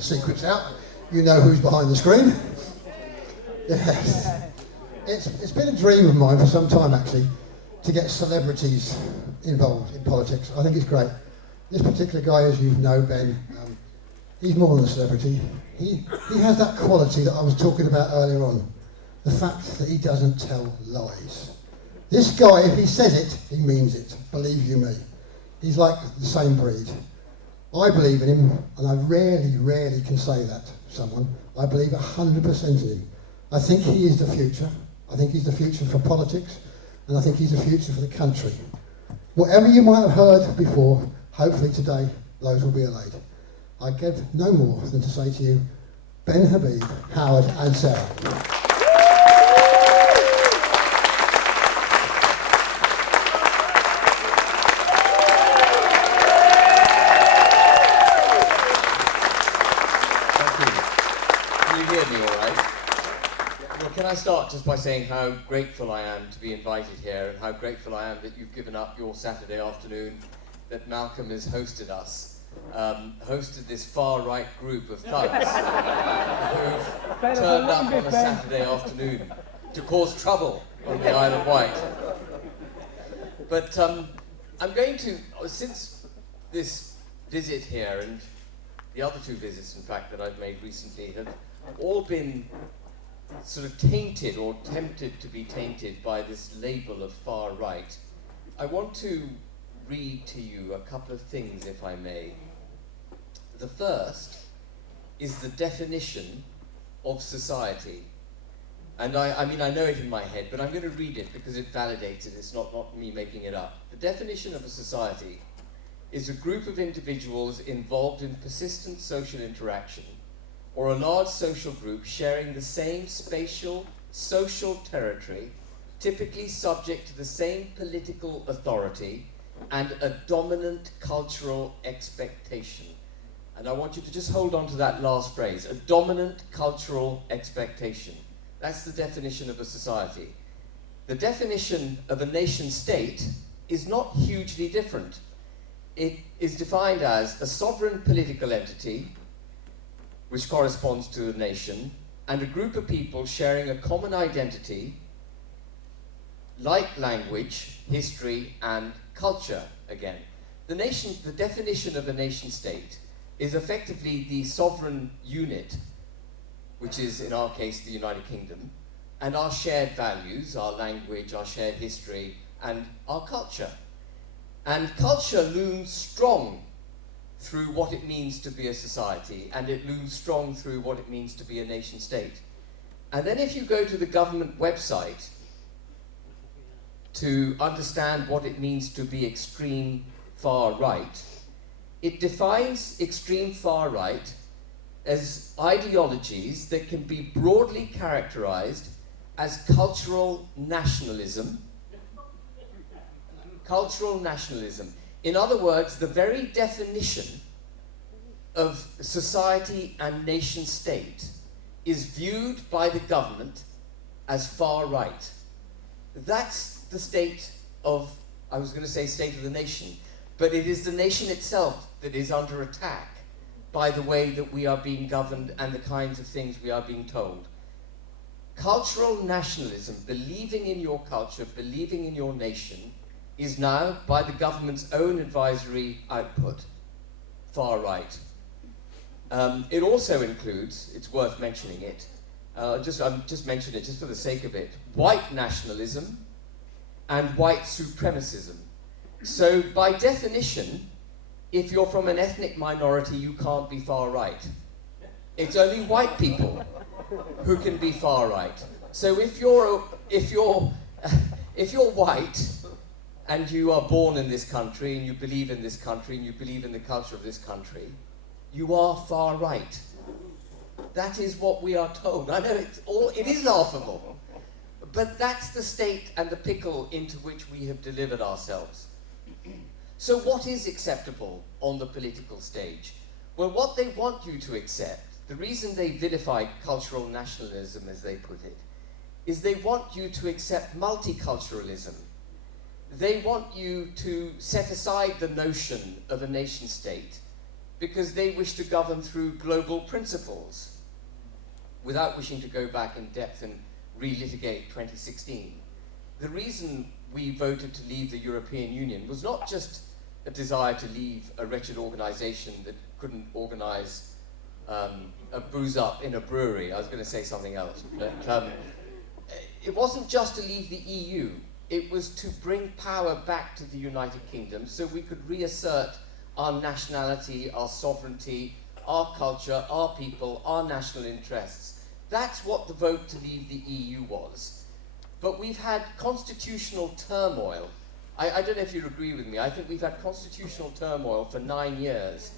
secrets out. You know who's behind the screen. Yes. It's been a dream of mine for some time, actually, to get celebrities involved in politics. I think it's great. This particular guy, as you know, Ben, he's more than a celebrity. He has that quality that I was talking about earlier on. The fact that he doesn't tell lies. This guy, if he says it, he means it. Believe you me. He's like the same breed. I believe in him, and I rarely can say that to someone. I believe 100% in him. I think he is the future. I think he's the future for politics, and I think he's the future for the country. Whatever you might have heard before, hopefully today, those will be allayed. I get no more than to say to you, Ben, Habib, Howard and Sarah. Can I start just by saying how grateful I am to be invited here, and how grateful I am that you've given up your Saturday afternoon, that Malcolm has hosted us, hosted this far-right group of thugs who've turned up on a Saturday afternoon to cause trouble on the Isle of Wight. But I'm going to, since this visit here, and the other two visits, in fact, that I've made recently, have all been sort of tainted or tempted to be tainted by this label of far right, I want to read to you a couple of things, if I may. The first is the definition of society. And I mean, I know it in my head, but I'm going to read it because it validates it. It's not me making it up. The definition of a society is a group of individuals involved in persistent social interaction, or a large social group sharing the same spatial, social territory, typically subject to the same political authority and a dominant cultural expectation. And I want you to just hold on to that last phrase, a dominant cultural expectation. That's the definition of a society. The definition of a nation state is not hugely different. It is defined as a sovereign political entity which corresponds to a nation, and a group of people sharing a common identity, like language, history, and culture, again. The definition of a nation state is effectively the sovereign unit, which is, in our case, the United Kingdom, and our shared values, our language, our shared history, and our culture. And culture looms strong through what it means to be a society, and it looms strong through what it means to be a nation state. And then if you go to the government website to understand what it means to be extreme far right, it defines extreme far right as ideologies that can be broadly characterized as cultural nationalism. Cultural nationalism. In other words, the very definition of society and nation state is viewed by the government as far right. That's the state of, I was going to say state of the nation, but it is the nation itself that is under attack by the way that we are being governed and the kinds of things we are being told. Cultural nationalism, believing in your culture, believing in your nation, is now, by the government's own advisory output, far right. It also includes, it's worth mentioning it, I'm just mentioning it just for the sake of it, white nationalism and white supremacism. So by definition, if you're from an ethnic minority, you can't be far right. It's only white people who can be far right. So if you're white, and you are born in this country, and you believe in this country, and you believe in the culture of this country, you are far right. That is what we are told. I know it is laughable, but that's the state and the pickle into which we have delivered ourselves. So what is acceptable on the political stage? Well, what they want you to accept, the reason they vilify cultural nationalism, as they put it, is they want you to accept multiculturalism. They want you to set aside the notion of a nation state because they wish to govern through global principles, without wishing to go back in depth and relitigate 2016. The reason we voted to leave the European Union was not just a desire to leave a wretched organisation that couldn't organise a booze up in a brewery. I was going to say something else, but it wasn't just to leave the EU. It was to bring power back to the United Kingdom so we could reassert our nationality, our sovereignty, our culture, our people, our national interests. That's what the vote to leave the EU was. But we've had constitutional turmoil. I don't know if you'd agree with me. I think we've had constitutional turmoil for 9 years.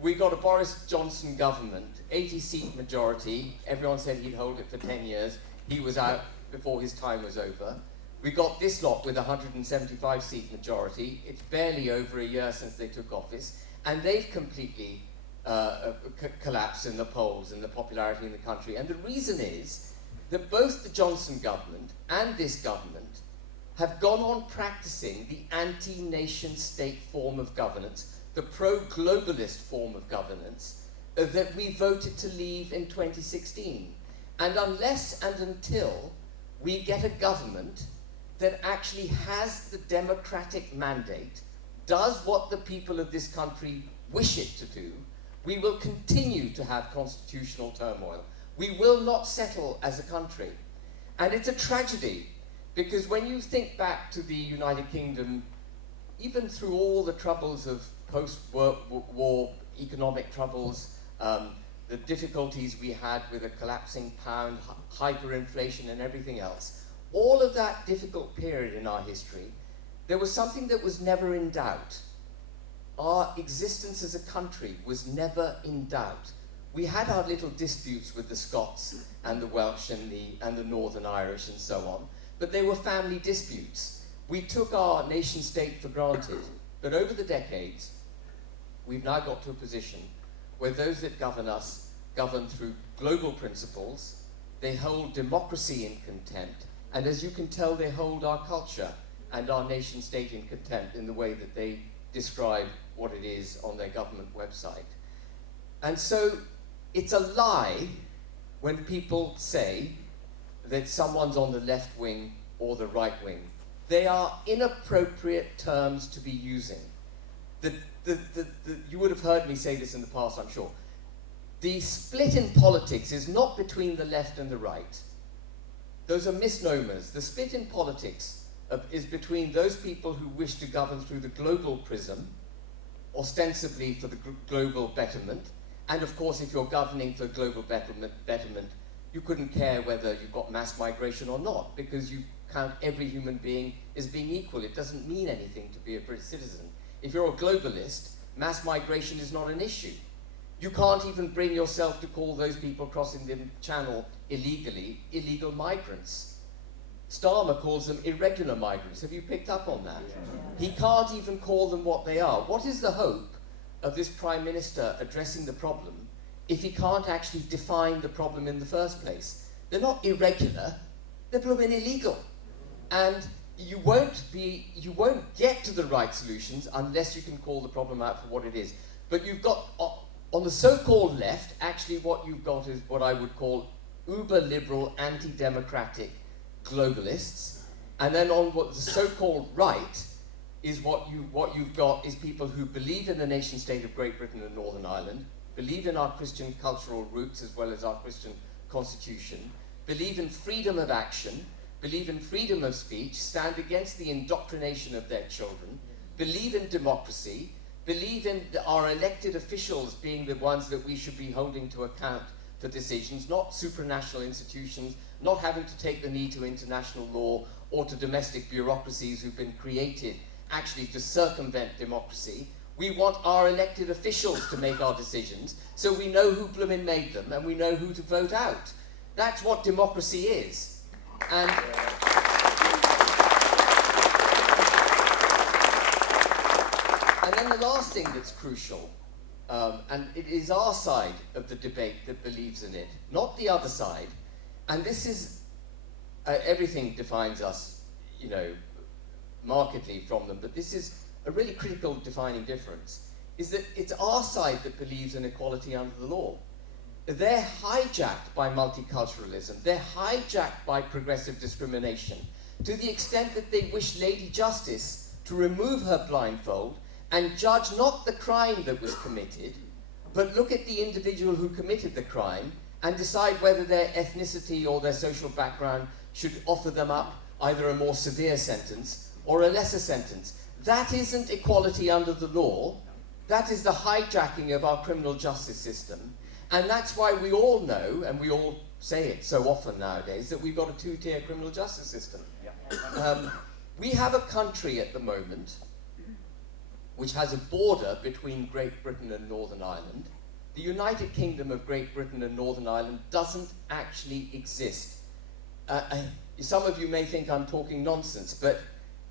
We got a Boris Johnson government, 80-seat majority. Everyone said he'd hold it for 10 years. He was out before his time was over. We got this lot with a 175-seat majority. It's barely over a year since they took office, and they've completely collapsed in the polls and the popularity in the country. And the reason is that both the Johnson government and this government have gone on practicing the anti-nation state form of governance, the pro-globalist form of governance that we voted to leave in 2016. And unless and until we get a government that actually has the democratic mandate, does what the people of this country wish it to do, we will continue to have constitutional turmoil. We will not settle as a country. And it's a tragedy, because when you think back to the United Kingdom, even through all the troubles of post-war economic troubles, the difficulties we had with a collapsing pound, hyperinflation and everything else, all of that difficult period in our history, there was something that was never in doubt. Our existence as a country was never in doubt. We had our little disputes with the Scots and the Welsh and the Northern Irish and so on, but they were family disputes. We took our nation state for granted, but over the decades, we've now got to a position where those that govern us govern through global principles, they hold democracy in contempt, and as you can tell, they hold our culture and our nation state in contempt in the way that they describe what it is on their government website. And so it's a lie when people say that someone's on the left wing or the right wing. They are inappropriate terms to be using. You would have heard me say this in the past, I'm sure. The split in politics is not between the left and the right. Those are misnomers. The split in politics is between those people who wish to govern through the global prism, ostensibly for the global betterment, and of course if you're governing for global betterment, you couldn't care whether you've got mass migration or not, because you count every human being as being equal. It doesn't mean anything to be a British citizen. If you're a globalist, mass migration is not an issue. You can't even bring yourself to call those people crossing the channel illegally illegal migrants. Starmer calls them irregular migrants. Have you picked up on that? He can't even call them what they are. What is the hope of this Prime Minister addressing the problem if he can't actually define the problem in the first place? They're not irregular, they're blooming illegal. And you won't get to the right solutions unless you can call the problem out for what it is. But you've got, on the so-called left, actually what you've got is what I would call uber-liberal, anti-democratic globalists. And then on what the so-called right is what you've got is people who believe in the nation state of Great Britain and Northern Ireland, believe in our Christian cultural roots as well as our Christian constitution, believe in freedom of action, believe in freedom of speech, stand against the indoctrination of their children, believe in democracy, believe in our elected officials being the ones that we should be holding to account for decisions, not supranational institutions, not having to take the knee to international law or to domestic bureaucracies who've been created actually to circumvent democracy. We want our elected officials to make our decisions so we know who bloomin' made them and we know who to vote out. That's what democracy is. And then the last thing that's crucial, and it is our side of the debate that believes in it, not the other side, and this is, everything defines us, markedly from them, but this is a really critical defining difference, is that it's our side that believes in equality under the law. They're hijacked by multiculturalism. They're hijacked by progressive discrimination to the extent that they wish Lady Justice to remove her blindfold and judge not the crime that was committed, but look at the individual who committed the crime and decide whether their ethnicity or their social background should offer them up either a more severe sentence or a lesser sentence. That isn't equality under the law. That is the hijacking of our criminal justice system. And that's why we all know, and we all say it so often nowadays, that we've got a two-tier criminal justice system. We have a country at the moment which has a border between Great Britain and Northern Ireland. The United Kingdom of Great Britain and Northern Ireland doesn't actually exist. Some of you may think I'm talking nonsense, but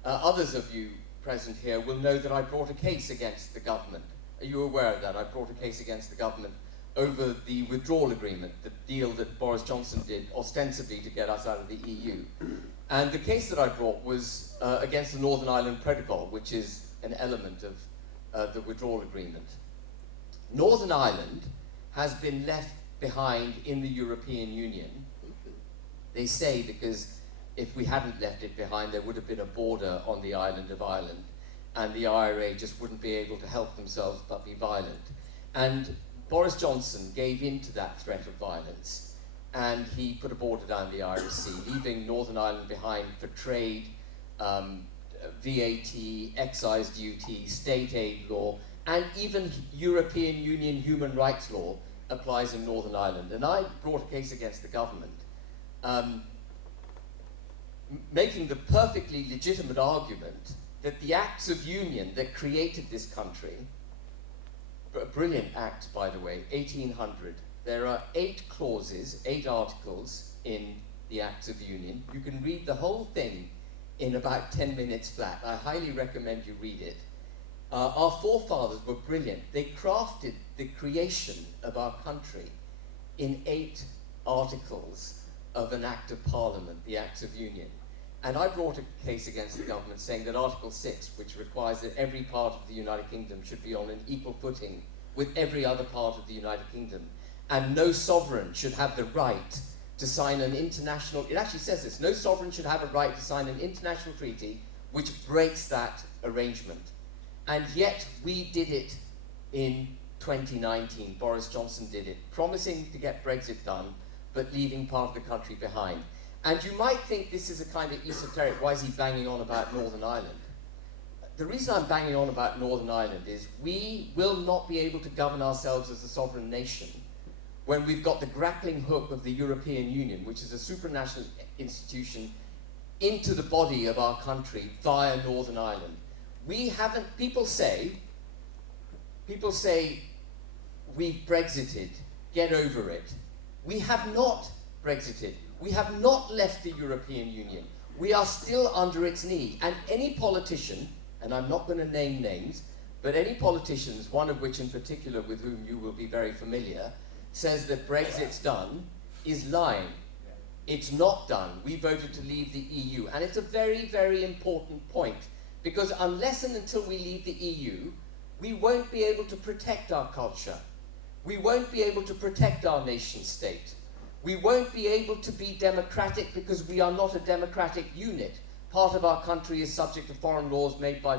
others of you present here will know that I brought a case against the government. Are you aware of that? I brought a case against the government over the withdrawal agreement, the deal that Boris Johnson did ostensibly to get us out of the EU. And the case that I brought was against the Northern Ireland Protocol, which is an element of the withdrawal agreement. Northern Ireland has been left behind in the European Union. They say because if we hadn't left it behind, there would have been a border on the island of Ireland, and the IRA just wouldn't be able to help themselves but be violent. And Boris Johnson gave in to that threat of violence, and he put a border down the Irish Sea, leaving Northern Ireland behind for trade, VAT, excise duty, state aid law, and even European Union human rights law applies in Northern Ireland. And I brought a case against the government, making the perfectly legitimate argument that the acts of union that created this country, a brilliant act, by the way, 1800, there are 8 clauses, 8 articles in the Acts of Union. You can read the whole thing in about 10 minutes flat. I highly recommend you read it. Our forefathers were brilliant. They crafted the creation of our country in 8 articles of an Act of Parliament, the Acts of Union. And I brought a case against the government saying that Article 6, which requires that every part of the United Kingdom should be on an equal footing with every other part of the United Kingdom, and no sovereign should have the right to sign an international, it actually says this, no sovereign should have a right to sign an international treaty which breaks that arrangement. And yet we did it in 2019. Boris Johnson did it, promising to get Brexit done, but leaving part of the country behind. And you might think this is a kind of esoteric, why is he banging on about Northern Ireland? The reason I'm banging on about Northern Ireland is we will not be able to govern ourselves as a sovereign nation when we've got the grappling hook of the European Union, which is a supranational institution, into the body of our country via Northern Ireland. We haven't, people say, we've Brexited, get over it. We have not Brexited. We have not left the European Union. We are still under its knee. And any politician, and I'm not going to name names, but any politicians, one of which in particular with whom you will be very familiar, says that Brexit's done, is lying. It's not done. We voted to leave the EU. And it's a very, very important point, because unless and until we leave the EU, we won't be able to protect our culture. We won't be able to protect our nation state. We won't be able to be democratic because we are not a democratic unit. Part of our country is subject to foreign laws made by